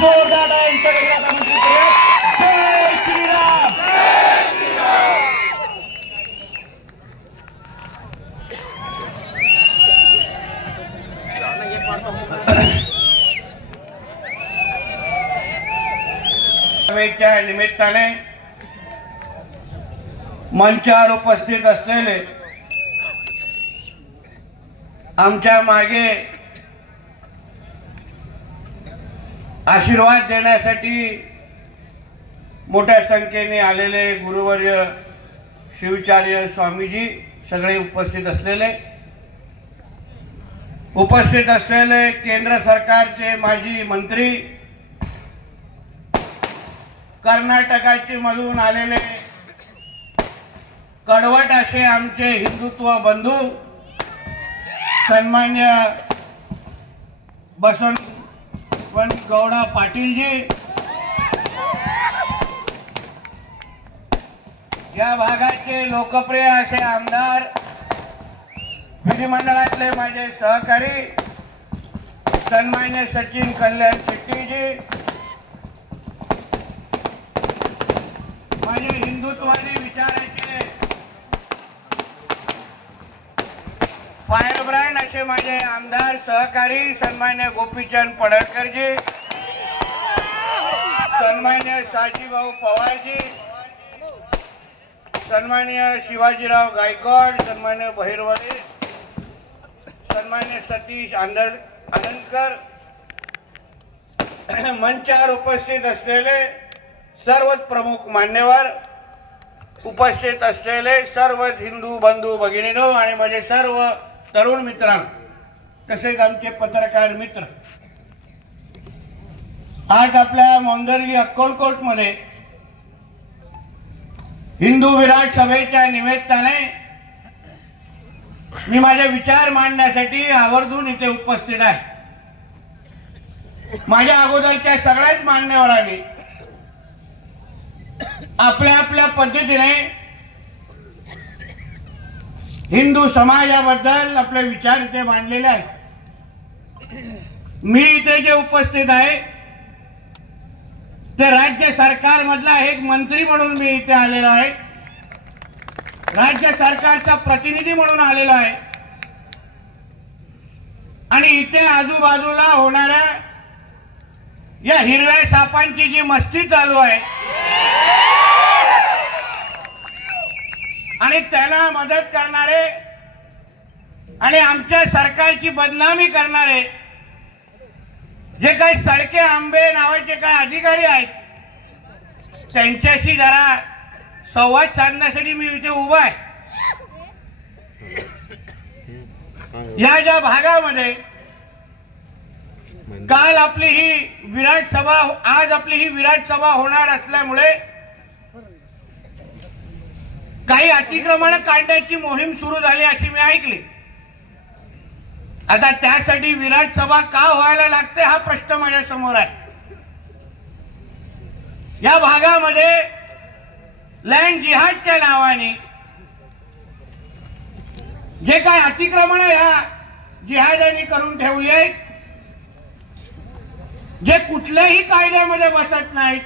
जोरदार टाळ्यांच्या गजरात आमंत्रित करूया। जय श्रीराम। सभेच्या निमित्ताने मंचावर उपस्थित असलेले आमच्या मागे आशीर्वाद देण्यासाठी मोठ्या संख्येने आलेले गुरुवर्य शिवाचार्य स्वामीजी, सगळे उपस्थित असलेले केंद्र सरकारचे माजी मंत्री, कर्नाटकाचे मधून आलेले कडवट असे आमचे हिंदुत्व बंधू, सन्मान्य बसवंत गौडा पाटीलजी, या भागाचे लोकप्रिय असे आमदार, विधिमंडळातले माझे सहकारी सन्मान्य सचिन कल्याण शेट्टीजी, माझे हिंदुत्वादी विचाराचे फायरब्रँड असे माझे आमदार सहकारी सन्मान्य गोपीचंद पडळकरजी, सन्मान्य साजीभाऊ पवारजी, सन्मान्य शिवाजीराव गायकवाड, सन्मान्य बहिरवडे, सन्मान्य सतीश आनंदकर, मंचावर उपस्थित असलेले सर्वच प्रमुख मान्यवर, उपस्थित असलेले सर्व हिंदू बंधू भगिनींनो आणि माझे सर्व तरुण मित्रांनो, तसेच आमचे पत्रकार मित्र, आज आपल्या मोंदर्गी अक्कलकोट मध्ये हिंदू विराट सभेच्या निमित्ताने मी माझे विचार मांडण्यासाठी आवर्जून इथे उपस्थित आहे। माझ्या अगोदरच्या सगळ्याच मान्यवरांनी आपल्या आपल्या पद्धतीने हिंदू समाजाबद्दल आपले विचार इथे मांडलेले आहेत। मी इथे जे उपस्थित आहे ते राज्य सरकार मधला एक मंत्री म्हणून मी इथे आलेलो आहे, राज्य सरकारचा प्रतिनिधी म्हणून आलेलो आहे आणि इथे आजूबाजूला होणाऱ्या या हिरव्या सापांची जी मस्ती चालू आहे आणि त्यांना मदत करणारे आणि आमच्या सरकारची बदनामी करणारे जे काही सडके आंबे नावाचे काही अधिकारी आहेत, त्यांच्याशी जरा संवाद साधण्यासाठी मी इथे उभा आहे। या ज्या भागामध्ये काल आपली ही विराट सभा, आज आपली ही विराट सभा होणार असल्यामुळे काही अतिक्रमण काढण्याची मोहीम सुरू झाली अशी मी ऐकली। आता त्यासाठी विराट सभा का व्हायला लागते हा प्रश्न माझ्या समोर आहे। या भागामध्ये लँड जिहादच्या नावाने जे काही अतिक्रमण या जिहादांनी करून ठेवली आहेत, जे कुठल्याही कायद्यामध्ये बसत नाहीत,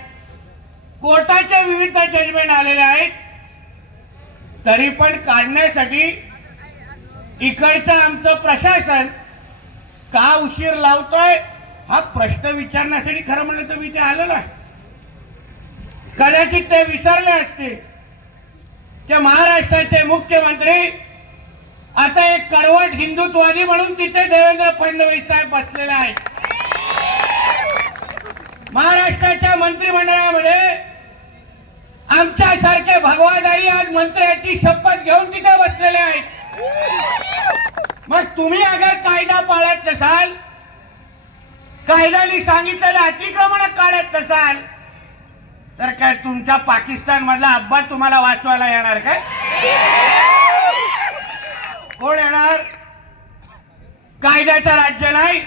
कोर्टाचे विविध जजमेंट आलेले आहेत, तरी पण काढण्यासाठी इकडचं आमचं प्रशासन का उशीर लावतोय हा प्रश्न विचारण्यासाठी खरं म्हणलं तर मी ते आलेलो आहे। कदाचित ते विसरले असतील की महाराष्ट्राचे मुख्यमंत्री आता एक कडवट हिंदुत्ववादी म्हणून तिथे देवेंद्र फडणवीस साहेब बसलेले आहेत। महाराष्ट्राच्या मंत्रिमंडळामध्ये आमच्यासारखे भगवादारी आज मंत्र्याची शपथ घेऊन तिथे बसलेले आहेत। मग तुम्ही अगर कायदा पाळत नसाल, कायद्याने सांगितलेले अतिक्रमण काढत नसाल, तर काय तुमच्या पाकिस्तान मधला अब्बा तुम्हाला वाचवायला येणार काय? कोण येणार? कायद्याचं राज्य नाही,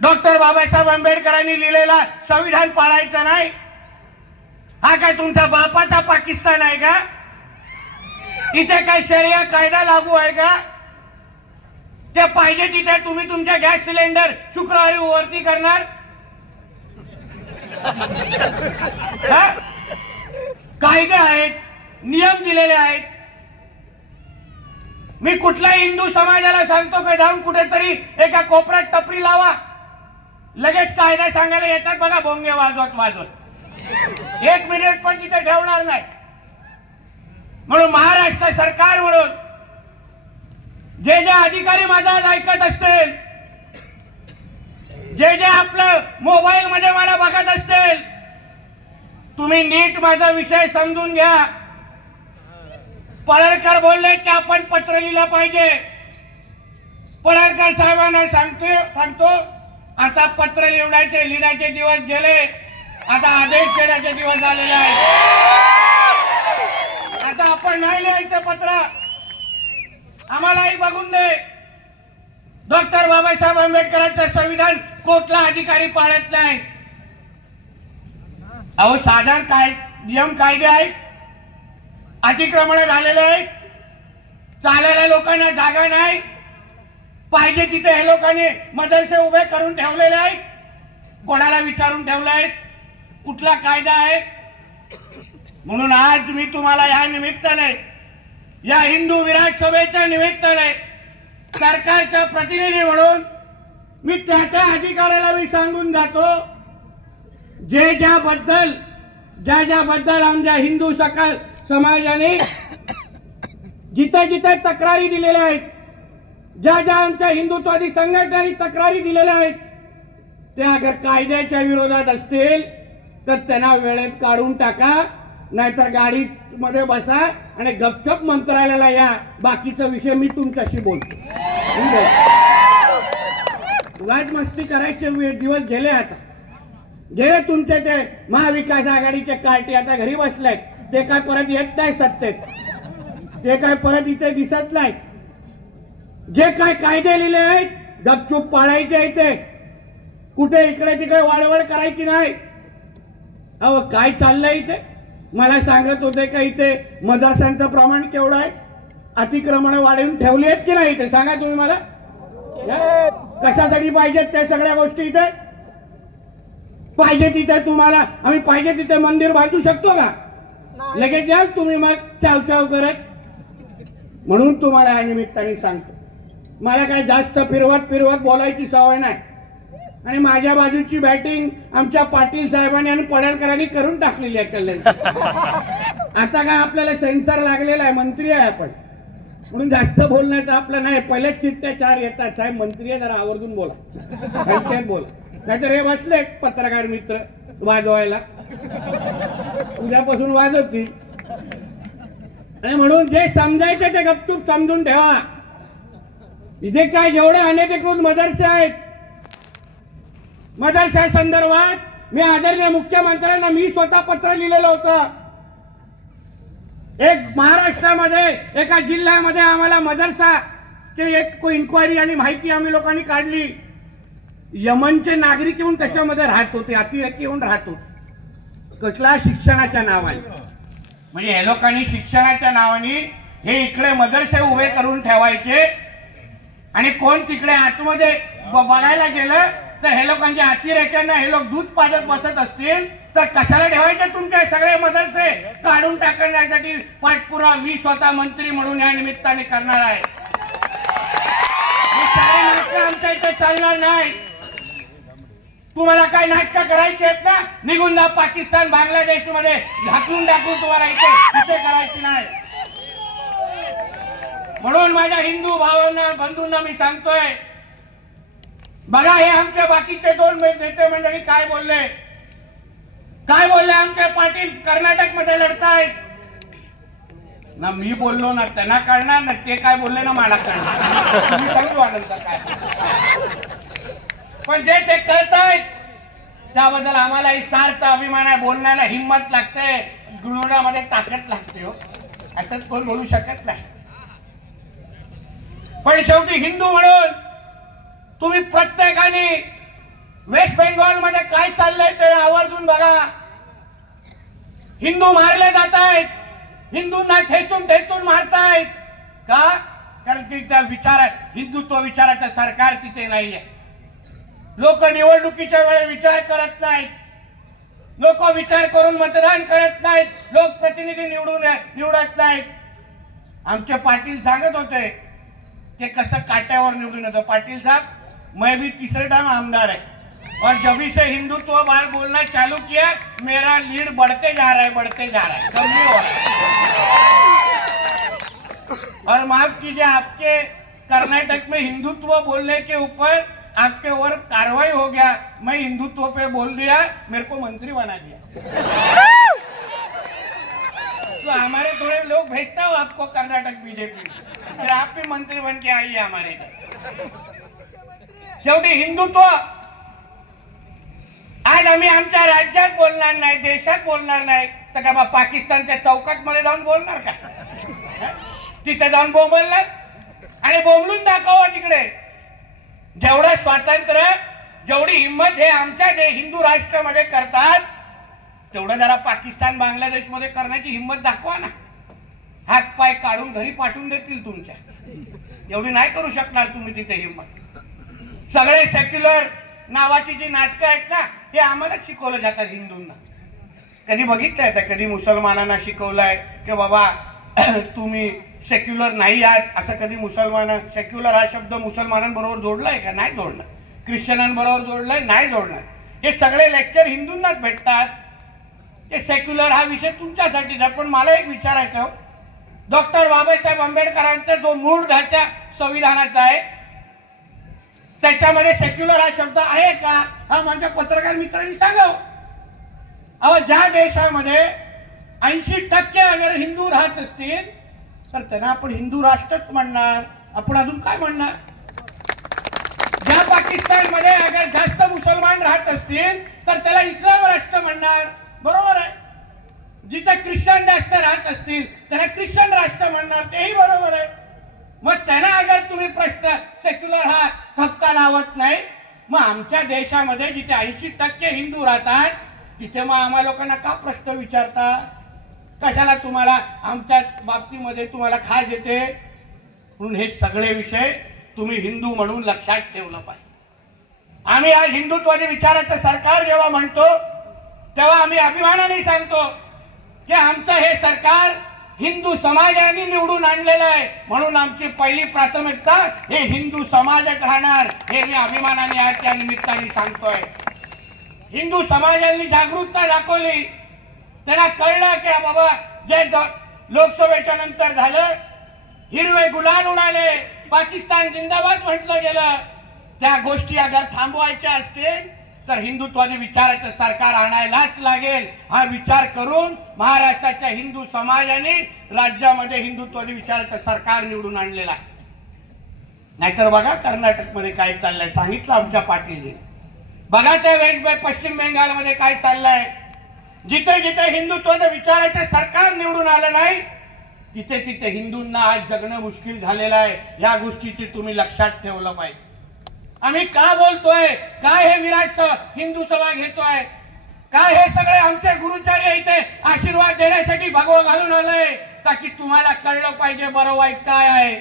डॉक्टर बाबासाहेब आंबेडकरांनी लिहिलेला संविधान पाळायचं नाही, हा काय तुमच्या बापाचा पाकिस्तान आहे का? इथे काय शरिया कायदा लागू आहे का? ते पाहिजे तिथे तुम्ही तुमच्या गॅस सिलेंडर शुक्रवारी वरती करणार, कायदे आहेत, नियम दिलेले आहेत. मी कुठल्याही हिंदू समाजाला सांगतो की जाऊन कुठेतरी एका कोपऱ्यात टपरी लावा, लगेच कायदा सांगायला येतात बघा भोंगे वाजवत वाजवत. 1 मिनिट पण तिथे ठेवणार नाही. म्हणून महाराष्ट्र सरकार म्हणून जे जे अधिकारी माझा ऐकत असतील, जे जे आपलं मोबाईल मध्ये मला बघत असतील, तुम्ही नीट माझा विषय समजून घ्या. पडळकर बोलले की आपण पत्र लिहिलं पाहिजे. पडळकर साहेबांना सांगतो आता पत्र लिहिण्याचे दिवस गेले, आता आदेश देण्याचे दिवस आलेले आहेत. आता आपण नाही लिहायचं पत्र, आम्हालाही बघून दे. डॉक्टर बाबासाहेब आंबेडकरांचं संविधान कुठला अधिकारी पाळत नाही. अहो साधारण काय नियम कायदे आहेत, अतिक्रमण झालेले आहेत, चालायला लोकांना जागा नाही, पाहिजे तिथे हे लोकांनी मदरसे उभे करून ठेवलेले आहेत. कोणाला विचारून ठेवले आहेत, कुठला कायदा आहे? म्हणून आज मी तुम्हाला या निमित्ताने, या हिंदू विराट सभेच्या निमित्ताने सरकारचा प्रतिनिधी म्हणून मी त्या अधिकाऱ्याला मी सांगून जातो, ज्याबद्दल आमच्या हिंदू समाजाने जिथे जिथे तक्रारी दिलेल्या आहेत, ज्या आमच्या हिंदुत्वादी संघटनांनी तक्रारी दिलेल्या आहेत, त्या अगर कायद्याच्या विरोधात असतील तर त्यांना वेळेत काढून टाका, नाहीतर गाडीत मध्ये बसा आणि गपचप मंत्रालयाला या. बाकीचा विषय मी तुमच्याशी बोलतो. उगाच मस्ती करायचे दिवस गेले. आता गेले तुमचे ते महाविकास आघाडीचे कार्टे आता घरी बसलेत. ते काय परत येत नाही सत्तेत, ते काय परत इथे दिसत नाही. जे काय कायदे लिहिले आहेत गपचूप पाळायचे इथे, कुठे इकडे तिकडे वाडवड करायची नाही. अहो काय चाललंय इथे? मला सांगत होते का इथे मदरसांचं प्रमाण केवढं आहे, अतिक्रमण वाढवून ठेवली आहेत की नाही इथे? सांगा तुम्ही मला. कशासाठी पाहिजेत त्या सगळ्या गोष्टी इथे? पाहिजे तिथे तुम्हाला आम्ही पाहिजे तिथे मंदिर बांधू शकतो का? लगेच याल तुम्ही मग चावचाव करत. म्हणून तुम्हाला या निमित्ताने सांगतो, मला काय जास्त फिरवत बोलायची सवय नाही. आणि माझ्या बाजूची बॅटिंग आमच्या पाटील साहेबांनी आणि पडळकरांनी करून टाकलेली आहे कल्याण. आता काय आपल्याला सेन्सर लागलेला आहे, मंत्री आहे आपण, म्हणून जास्त बोलण्याचं आपलं नाही. पहिल्याच चिठ्ठ्या 4 येतात, साहेब मंत्री आहे जरा आवर्जून बोला, हलक्यात बोला. नाहीतर हे बसले पत्रकार मित्र वाजवायला, उद्यापासून वाजवतील. आणि म्हणून जे समजायचं ते गपचूप समजून ठेवा. इथे काय जेवढे अनधिकृत मदरसे आहेत, मदरसा संदर्भात मी आदरणीय मुख्यमंत्र्यांना मी स्वतः पत्र लिहिलेलं होतं. एक महाराष्ट्रामध्ये एका जिल्ह्यामध्ये आम्हाला मदरसा ची एक इन्क्वायरी आणि माहिती आम्ही लोकांनी काढली. यमनचे नागरिक येऊन त्याच्यामध्ये राहत होते, अतिरेकी येऊन राहत होते. कसला? शिक्षणाच्या नावाने. म्हणजे हे लोकांनी शिक्षणाच्या नावाने हे इकडे मदरसे उभे करून ठेवायचे आणि कोण तिकडे आतमध्ये बघायला गेलं तर हे लोकांच्या अतिरेक्यांना हे लोक दूध पाजत बसत असतील तर कशाला ठेवायचे तुमचे सगळे मदरसे? काढून टाकण्यासाठी पाठपुरावा मी स्वतः मंत्री म्हणून या निमित्ताने करणार आहे. हे सगळे नाटकं आमच्या इथे चालणार नाही. तुम्हाला काय नाटकं करायची आहेत ना, निघून जा पाकिस्तान बांगलादेश मध्ये, ढाकून तुम्हाला इथे करायची नाही. म्हणून माझ्या हिंदू भावांना बंधूंना मी सांगतोय, बघा हे आमचे बाकीचे 2 नेते मंडळी काय बोलले आमचे पाटील कर्नाटक मध्ये लढतायत ना. मी बोललो ना त्यांना कळणार ना, ते काय बोलले ना मला कळणार. तुम्ही समजू नंतर काय. पण जे ते करतायत त्याबद्दल आम्हालाही सार्थ अभिमान आहे. बोलण्याला हिंमत लागते, गुणवण्यामध्ये ताकद लागते. हो असंच कोण बोलू शकत नाही. पण शेवटी हिंदू म्हणून तुम्ही प्रत्येकाने वेस्ट बेंगॉल मध्ये काय चाललंय ते आवर्जून बघा. हिंदू मारले जात आहेत, हिंदूंना ठेचून मारतायत. का? कारण की त्या हिंदुत्व विचाराचं सरकार तिथे नाहीये. लोक निवडणुकीच्या वेळी विचार करत नाहीत. लोक विचार करून मतदान करत नाहीत, लोकप्रतिनिधी निवडत नाहीत. आमचे पाटील सांगत होते कि कसं काट्यावर निवडून येतं. पाटिल साहब, मैं भी तीसरे टाइम आमदार है और जब से हिंदुत्व बार बोलना चालू किया मेरा लीड बढ़ते जा रहा है, कम नहीं हो रहा है. और माफ कीजिए, आपके कर्नाटक में हिंदुत्व बोलने के ऊपर आपके ऊपर कार्रवाई हो गया. मैं हिंदुत्व पे बोल दिया, मेरे को मंत्री बना दिया. तो हमारे थोड़े लोग भेजता हूँ आपको कर्नाटक बीजेपी, फिर आप भी मंत्री बन के आइए हमारे इधर. शेवटी हिंदुत्व आज आम्ही आमच्या राज्यात बोलणार नाही, देशात बोलणार नाही, तर का बा पाकिस्तानच्या चौकात मध्ये जाऊन बोलणार का? तिथे जाऊन बोंबलणार आणि बोंबलून दाखवा तिकडे. जेवढं स्वातंत्र्य, जेवढी हिंमत हे आमच्या हिंदू राष्ट्रामध्ये करतात, तेवढं जरा पाकिस्तान बांगलादेश मध्ये करण्याची हिंमत दाखवा ना. हात पाय काढून घरी पाठवून देतील तुमच्या. एवढी नाही करू शकणार तुम्ही तिथे हिंमत. सगळे सेक्युलर नावाची जी नाटकं आहेत ना, हे आम्हाला शिकवलं जातात हिंदूंना. कधी बघितलंय तर कधी मुसलमानांना शिकवलंय की बाबा तुम्ही सेक्युलर नाही आहात असं? कधी मुसलमान सेक्युलर हा शब्द मुसलमानांबरोबर जोडलाय का? नाही जोडणार. ख्रिश्चनांबरोबर जोडलाय? नाही जोडणार. हे सगळे लेक्चर हिंदूंनाच भेटतात. ते सेक्युलर हा विषय तुमच्यासाठीच आहे. पण मला एक विचारायचं हो, डॉक्टर बाबासाहेब आंबेडकरांचा जो मूळ ढाचा संविधानाचा आहे त्याच्यामध्ये सेक्युलर हा शब्द आहे का? हा माझ्या पत्रकार मित्रांनी सांगावं. अहो, ज्या देशामध्ये 80% अगर हिंदू राहत असतील तर त्यांना आपण हिंदू राष्ट्रच म्हणणार. आपण अजून काय म्हणणार? ज्या पाकिस्तानमध्ये अगर जास्त मुसलमान राहत असतील तर त्याला इस्लाम राष्ट्र म्हणणार. बरोबर आहे. जिथे ख्रिश्चन जास्त राहत असतील त्याला ख्रिश्चन राष्ट्र म्हणणार. तेही बरोबर आहे. मग त्यांना अगर तुम्ही प्रश्न सेक्युलर हा ठपका लावत नाही, मग आमच्या देशामध्ये जिथे 80% हिंदू राहतात तिथे मग आम्हा लोकांना का प्रश्न विचारता? कशाला तुम्हाला आमच्या बाबतीमध्ये तुम्हाला खाज येते? म्हणून हे सगळे विषय तुम्ही हिंदू म्हणून लक्षात ठेवलं पाहिजे. आम्ही आज हिंदुत्वादी विचाराचं सरकार जेव्हा म्हणतो तेव्हा आम्ही अभिमानाने सांगतो की आमचं हे सरकार हिंदू समाजाने निवडून आणलेलं आहे. म्हणून आमची पहिली प्राथमिकता हे हिंदू समाजच राहणार. हे मी अभिमानाने आज त्या निमित्ताने सांगतोय. हिंदू समाजाने जागरूकता दाखवली. त्यांना कळलं की बाबा जे लोकसभेच्या नंतर झालं, हिरवे गुलाल उडाले, पाकिस्तान जिंदाबाद म्हटलं गेलं, त्या गोष्टी अगर थांबवायच्या असतील तर हिंदुत्वादी विचाराचं सरकार आणायलाच लागेल. हा विचार करून महाराष्ट्राच्या हिंदू समाजाने राज्यामध्ये हिंदुत्वादी विचाराचं सरकार निवडून आणलेला आहे. नाहीतर बघा कर्नाटकमध्ये काय चाललंय, सांगितलं आमच्या पाटीलने. बघा त्या पश्चिम बंगालमध्ये काय चाललंय. जिथे जिथे हिंदुत्वाच्या विचाराचं सरकार निवडून आलं नाही तिथे तिथे हिंदूंना आज जगणं मुश्किल झालेलं आहे. या गोष्टीची तुम्ही लक्षात ठेवलं पाहिजे. आम्ही का बोलतोय? काय हे विराट हिंदू सभा घेतोय? काय हे सगळे आमचे गुरुचार्य इथे आशीर्वाद देण्यासाठी भगवा घालून आलंय का की तुम्हाला कळलं पाहिजे बरं वाईट काय आहे.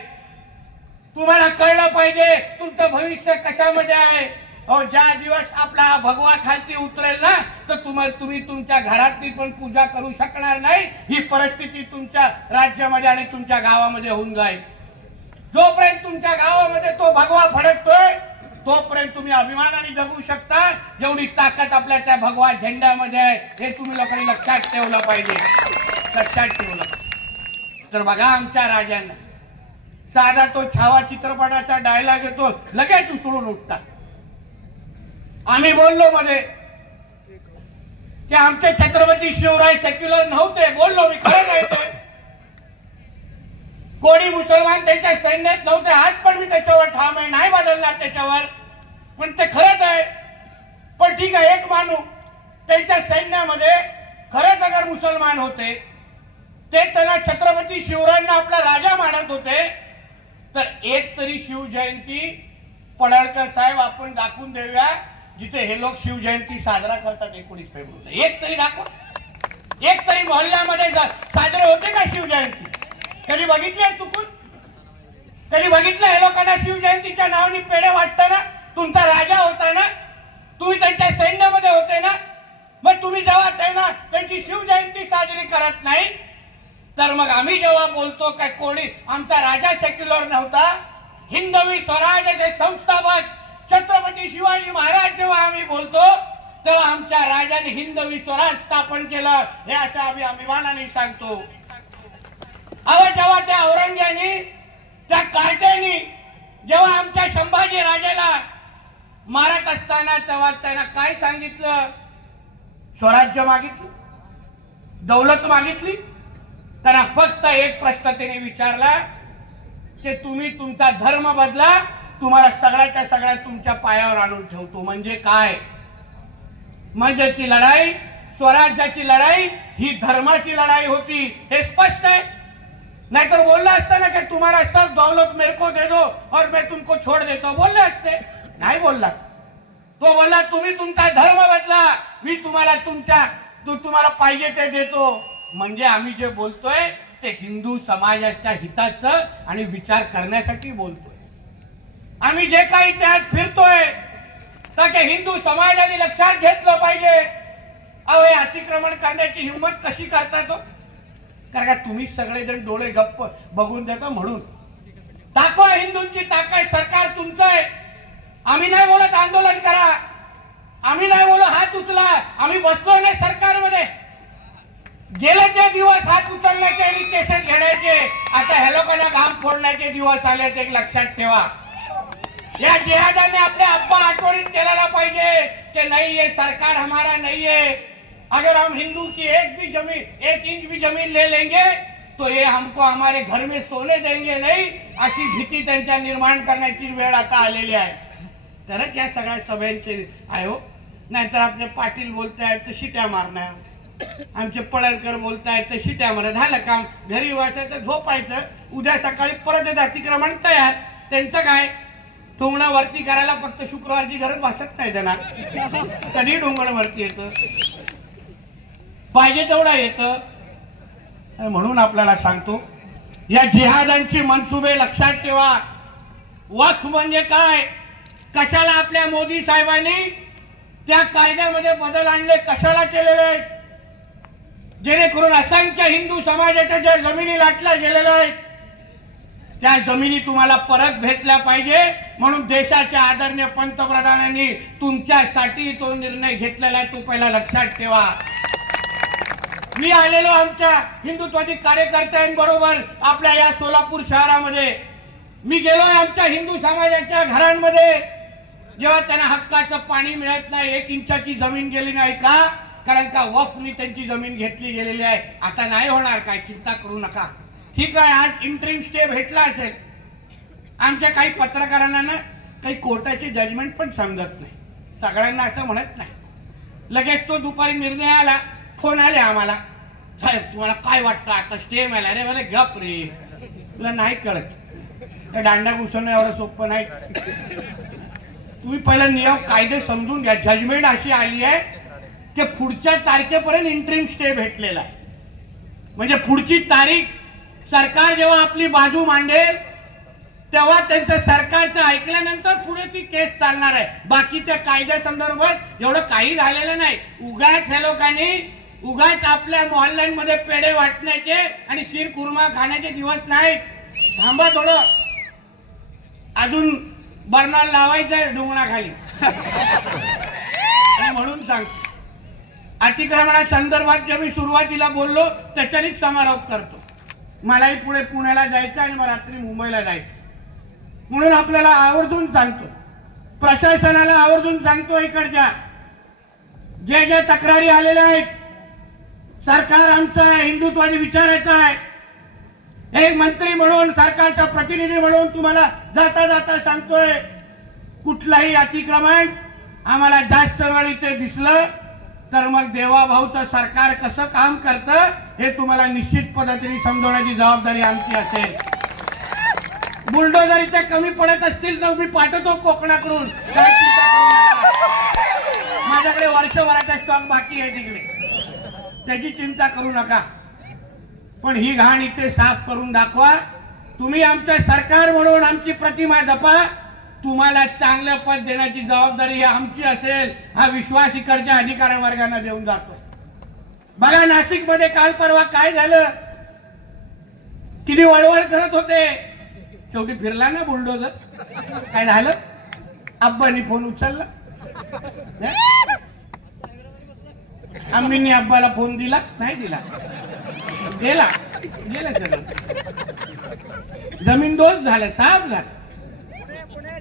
तुम्हाला कळलं पाहिजे तुमचं भविष्य कशामध्ये आहे. और ज्या दिवस आपला भगवा खालती उतरेल ना तर तुम्ही तुमच्या घरातली पण पूजा करू शकणार नाही. ही परिस्थिती तुमच्या राज्यामध्ये आणि तुमच्या गावामध्ये होऊन जाईल. जोपर्यंत तुमच्या गावामध्ये तो भगवा फडकतोय तोपर्यंत तुम्ही अभिमानाने जगू शकता. जेवढी ताकद आपल्या त्या भगवा झेंड्यामध्ये आहे हे तुम्ही लोकांनी लक्षात ठेवलं पाहिजे. लक्षात ठेवलं तर बघा आमच्या राजांना साधा तो छावा चित्रपटाचा डायलॉग येतो, लगेच उचलून उठतात. आम्ही बोललो मध्ये की आमचे छत्रपती शिवराय सेक्युलर नव्हते. बोललो मी, खरं आहे ते. कोणी मुसलमान त्यांच्या सैन्यात नव्हते. आज पण मी त्याच्यावर ठाम आहे, नाही बदलणार त्याच्यावर. पण ते खरंच आहे. पण ठीक आहे, एक मानू त्यांच्या सैन्यामध्ये खरंच अगर मुसलमान होते, ते त्यांना छत्रपती शिवरायांना आपला राजा मानत होते, तर एक तरी शिवजयंती पडळकर साहेब आपण दाखवून देऊया जिथे हे लोक शिवजयंती साजरा करतात 19 फेब्रुवारी. एक तरी दाखवा. एक तरी मोहल्ल्यामध्ये साजरे होते का शिवजयंती? कधी बघितले चुकून? कधी बघितलं हे लोकांना शिवजयंतीच्या नावाने पेढे वाटताना? तुमचा राजा होता ना, तुम्ही त्यांच्या सैन्यामध्ये होते ना. मग तुम्ही जेव्हा त्यांची शिवजयंती साजरी करत नाही, तर मग आम्ही जेव्हा बोलतो काय कोणी आमचा राजा सेक्युलर नव्हता, हिंदवी स्वराज्याचे संस्थापक छत्रपती शिवाजी महाराज जेव्हा आम्ही बोलतो तेव्हा आमच्या राजाने हिंदवी स्वराज स्थापन केलं, हे असं आम्ही अभिमानाने सांगतो. जेव्हा त्या औरंग्याने त्या कार्ट्याने जेव्हा आमच्या संभाजी राजाला मारत असताना तेव्हा त्यांना काय सांगितलं? स्वराज्य मागितलं, दौलत मागितली. त्यांना फक्त एक प्रश्न त्याने विचारला की तुम्ही तुमचा धर्म बदला, तुम्हाला सगळ्याच्या सगळ्या तुमच्या पायावर आणून ठेवतो. म्हणजे काय? म्हणजे ती लढाई, स्वराज्याची लढाई ही धर्माची लढाई होती, हे स्पष्ट आहे. नाहीतर बोलला असता ना की तुम्हाला सब दौलत मेरे को दे दो और मैं तुमको छोड़ देता, बोलले असते. नाही बोलला. तो बोलला तुम्ही तुमचा धर्म बदला, मी तुम्हाला तुम्हाला पाहिजे ते देतो. म्हणजे आम्ही जे बोलतोय ते हिंदू समाजाच्या हिताचं आणि विचार करण्यासाठी बोलतोय. आम्ही जे काही त्यात फिरतोय तर ते हिंदू समाजाने लक्षात घेतलं पाहिजे. हे अतिक्रमण करण्याची हिंमत कशी करता तो? कारण का तुम्ही सगळेजण डोळे गप्प बघून देता म्हणून. दाखवा हिंदूंची ताकद, सरकार तुमचं आहे. आम्ही नाही बोलत आंदोलन करा, आम्ही नाही बोलत हात उचला, आम्ही बसलो नाही सरकारमध्ये. गेले ते दिवस हात उचलण्याचे इनिशिएशन घेण्याचे, आता ह्या लोकांना घाम फोडण्याचे दिवस आले, ते लक्षात ठेवा. या जिहादाने आपल्या अब्बा आठवणीत केलेला पाहिजे कि नहीं, ये सरकार हमारा नहीं है. अगर हम हिंदू की एक इंच भी जमीन ले लेंगे तो ये हमको हमारे घर में सोने देंगे नहीं, अशी भीती त्यांच्या निर्माण करण्याची वेळ आता आलेली आहे. तरच या सगळ्या सभेचे आहे हो. नाहीतर आपले पाटील बोलतायत तर शिट्या मारणार, आमचे पळलकर बोलतायत तर शिट्या मारणार. झालं काम, घरी वाचायचं, झोपायचं, उद्या सकाळी परत येत अतिक्रमण तयार. त्यांचं काय? डोंगण वरती करायला फक्त शुक्रवारची गरज भासत नाही त्यांना. कधी डोंगण वरती येतं, पाहिजे तेवढा येतं. म्हणून आपल्याला सांगतो, या जिहादांची मनसुबे लक्षात ठेवा. वक्फ म्हणजे काय? कशाला आपल्या मोदी साहेबांनी त्या कायद्यामध्ये बदल आणले, कशाला केलेले आहेत? जेणेकरून असंख्य हिंदू समाजाच्या ज्या जमिनी लाटल्या गेलेल्या आहेत त्या जमिनी तुम्हाला परत भेटल्या पाहिजे. म्हणून देशाच्या आदरणीय पंतप्रधानांनी तुमच्यासाठी तो निर्णय घेतलेला आहे, तो पहिला लक्षात ठेवा. मी आलेलो आमच्या हिंदुत्वादी कार्यकर्त्यांबरोबर आपल्या या सोलापूर शहरामध्ये. मी गेलोय आमच्या हिंदू समाजाच्या घरांमध्ये. जेव्हा त्यांना हक्काचं पाणी मिळत नाही, 1 इंचाची जमीन गेली नाही का? कारण का वक्फनी त्यांची जमीन घेतली गेलेली आहे. आता नाही होणार, काय चिंता करू नका. ठीक आहे, आज इंटरिम स्टे भेटला असेल. आमच्या काही पत्रकारांना ना काही कोर्टाचे जजमेंट पण समजत नाही. सगळ्यांना असं म्हणत नाही. लगेच तो दुपारी निर्णय आला, फोन आले आम्हाला, साहेब तुम्हाला काय वाटतं आता स्टे मिळाला? अरे मला गप रे, तुला नाही कळत, दांडा घुसवणं एवढं सोपं नाही. तुम्ही पहिला नियम कायदे समजून घ्या. जजमेंट अशी आली आहे की पुढच्या तारखेपर्यंत इंटरिम स्टे भेटलेला आहे. म्हणजे पुढची तारीख सरकार जेव्हा आपली बाजू मांडेल तेव्हा त्यांचं सरकारचं ऐकल्यानंतर पुढे ती केस चालणार आहे. बाकी त्या कायद्या संदर्भात एवढं काही झालेलं नाही. उगाच ह्या लोकांनी उगाच आपल्या मोहल्ल्यांमध्ये पेढे वाटण्याचे आणि शीर कुर्मा खाण्याचे दिवस नाहीत. थांबा थोडं, अजून बर्नर लावायचंय डोंगणाखाली. आणि म्हणून सांगतो, अतिक्रमणा संदर्भात जे मी सुरुवातीला बोललो त्याच्यानेच समारोप करतो. मलाही पुढे पुण्याला जायचं आणि मग रात्री मुंबईला जायचं. म्हणून आपल्याला आवर्जून सांगतो, प्रशासनाला आवर्जून सांगतो, इकडच्या जे जे तक्रारी आलेल्या आहेत, सरकार आमचं आहे, हिंदुत्वादी विचारायचं आहे. एक मंत्री म्हणून, सरकारचा प्रतिनिधी म्हणून तुम्हाला जाता जाता सांगतोय, कुठलाही अतिक्रमण आम्हाला जास्त वेळ इथे दिसलं तर मग देवाभाऊचं सरकार कसं काम करतं हे तुम्हाला निश्चित पद्धतीने समजवण्याची जबाबदारी आमची असेल. बुलडोजर इथे कमी पडत असतील तर मी पाठवतो कोकणाकडून, काय चिंता करू नका. माझ्याकडे वर्षभराचा स्टॉक बाकी आहे तिकडे, त्याची चिंता करू नका. पण ही घाण इथे साफ करून दाखवा. तुम्ही आमचं सरकार म्हणून आमची प्रतिमा जपा. तुम्हाला चांगलं पद देण्याची जबाबदारी ही आमची असेल, हा विश्वास इकडच्या अधिकारी वर्गांना देऊन जातो. बघा नाशिक मध्ये काल परवा काय झालं, किती वळवळ करत होते, शेवटी फिरला ना बुलडोजर. काय झालं, अब्बांनी फोन उचलला, आम्हींनी अब्बाला फोन दिला नाही दिला, गेला गेलं सगळं, जमीन दोष झालं, साफ झालं.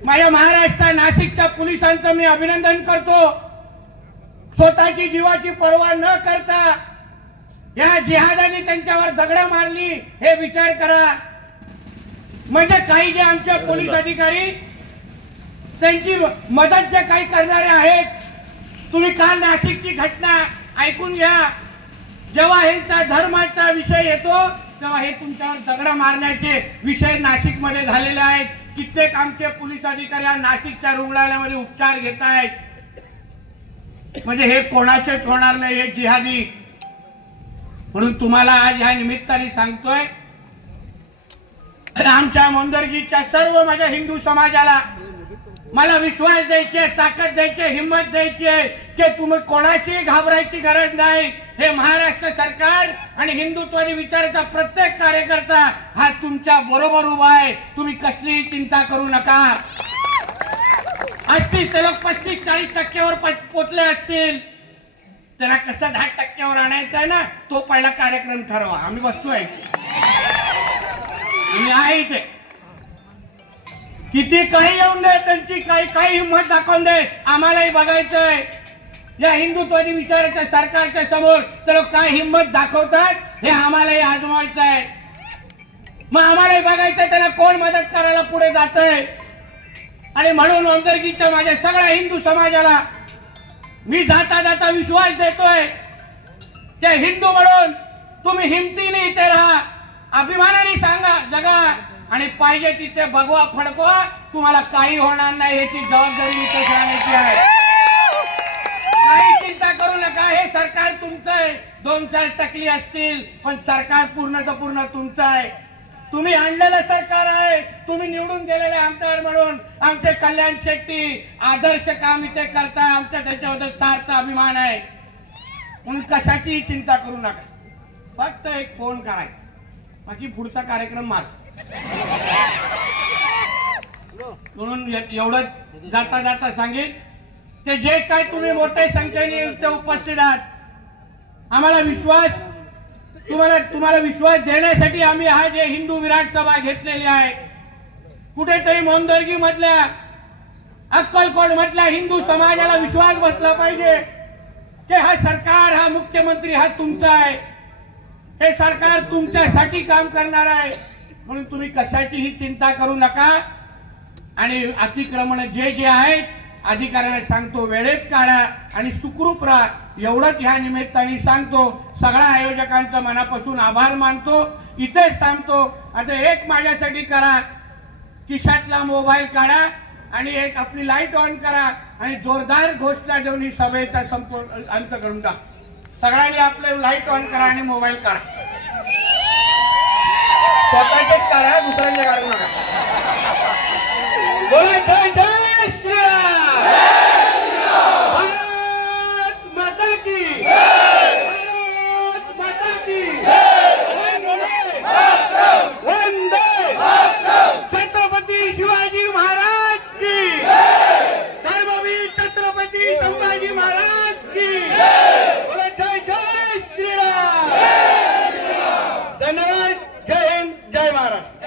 माझ्या महाराष्ट्र नाशिकच्या पोलिसांचं मी अभिनंदन करतो. स्वतःची जीवाची पर्वा न करता या जिहादाने त्यांच्यावर दगडं मारली हे विचार करा. म्हणजे काही जे आमचे पोलीस अधिकारी त्यांची मदत जे काही करणारे आहेत, तुम्ही काल नाशिकची घटना ऐकून घ्या. जेव्हा ह्यांचा धर्माचा विषय येतो तेव्हा हे तुमच्यावर दगड मारण्याचे विषय नाशिकमध्ये झालेले आहेत. कित्येक आमचे पोलीस अधिकारी नाशिकच्या रुग्णालयामध्ये उपचार घेत आहेत. म्हणजे हे कोणाचेच होणार नाही, हे जिहादी. म्हणून तुम्हाला आज ह्या निमित्ताने सांगतोय, आमच्या मोंदर्गीच्या सर्व माझ्या हिंदू समाजाला मला विश्वास द्यायचे, ताकद द्यायची, हिंमत द्यायची आहे की तुम्ही कोणाची घाबरायची गरज नाही. हे महाराष्ट्र सरकार आणि हिंदुत्वादी विचाराचा प्रत्येक कार्यकर्ता हा तुमच्या बरोबर उभा आहे. तुम्ही कसलीही चिंता करू नका. असतील ते लोक 35-40% पोचले असतील, त्यांना कसं 10% आणायचं आहे ना, तो पहिला कार्यक्रम ठरवा. आम्ही बसतोय, आम्ही आहे इथे. किती काही येऊन दे, त्यांची काही हिंमत दाखवून दे, आम्हालाही बघायचंय या हिंदुत्वादी विचाराच्या सरकारच्या समोर तर काय हिंमत दाखवतात हे आम्हालाही आजमावायचं आहे. मग आम्हालाही बघायचं त्याला कोण मदत करायला पुढे जातंय. आणि म्हणून मोंदर्गीच्या माझ्या सगळ्या हिंदू समाजाला मी जाता जाता विश्वास देतोय की हिंदू म्हणून तुम्ही हिमतीने इथे राहा, अभिमानाने सांगा जगा, आणि पाहिजे तिथे भगवा फडकवा, तुम्हाला काही होणार नाही याची जबाबदारी इथे सांगायची आहे. काही चिंता करू नका, हे सरकार तुमचं आहे. 2-4 टकली असतील पण सरकार पूर्ण तुमचं आहे. तुम्ही आणलेलं सरकार आहे, तुम्ही निवडून गेलेले आमदार म्हणून आमचे कल्याण शेट्टी आदर्श काम इथे करता, आमचा त्याच्याबद्दल सार्थ अभिमान आहे. म्हणून कशाचीही चिंता करू नका, फक्त एक फोन करायचा, बाकी पुढचा कार्यक्रम माझा. म्हणून एवढं जाता जाता सांगेन ते जे काय तुम्ही मोठ्या संख्येने इथे उपस्थित आहात, आम्हाला विश्वास तुम्हाला विश्वास देण्यासाठी आम्ही हा जे हिंदू विराट सभा घेतलेली आहे. कुठेतरी मोंदर्गी मधल्या, अक्कलकोट मधल्या हिंदू समाजाला विश्वास बसला पाहिजे की हा सरकार, हा मुख्यमंत्री हा तुमचा आहे, हे सरकार तुमच्यासाठी काम करणार आहे. म्हणून तुम्ही कशाचीही चिंता करू नका. आणि अतिक्रमण जे आहेत अधिकाऱ्यांना सांगतो वेळेत काढा आणि सुखरूप राहा, एवढंच ह्या निमित्ताने सांगतो. सगळ्या आयोजकांचा मनापासून आभार मानतो. इथेच थांबतो. आता एक माझ्यासाठी करा, खिशातला मोबाईल काढा आणि एक आपली लाईट ऑन करा आणि जोरदार घोषणा देऊन ही सभेचा अंत करून टाक. सगळ्यांनी आपले लाईट ऑन करा आणि मोबाईल काढा. स्वतःचेच काढा, दुसऱ्यांचे काढू नका. बोला जय जय श्रीराम. भारत माता की, भारत माता की. वंदे छत्रपती शिवाजी महाराज की, धर्मवीर छत्रपती संभाजी महाराज की. बोला जय जय श्रीराम. धन्यवाद. जय हिंद, जय महाराष्ट्र.